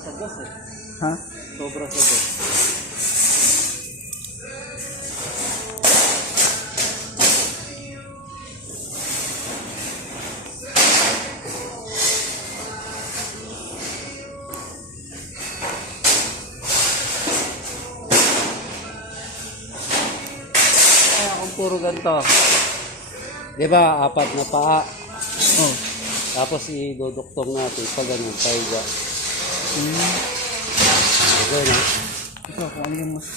sa gas eh. Ha? Sobra sa gas. Kaya kung puro ganito. Di ba, 4 na paa. Oh. Tapos iduduktong natin pag ganun, paiga. Okay na. Ito, kung ano yung mas...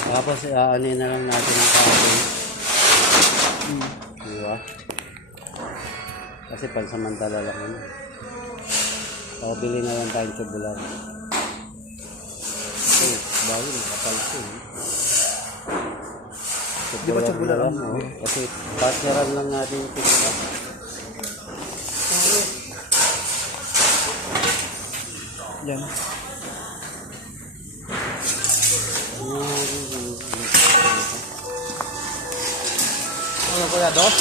Tapos aanin na lang natin ang kahoy. Di ba? Kasi pansamantala lang yun. O, bili na lang tayong tubular. Eh, bago nakapal ko. Di ba tubular lang? ang- Kasi partneran lang natin yung tubular. Yan. Ano kuya, dos?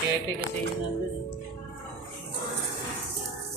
Kepe kasi yun nandun.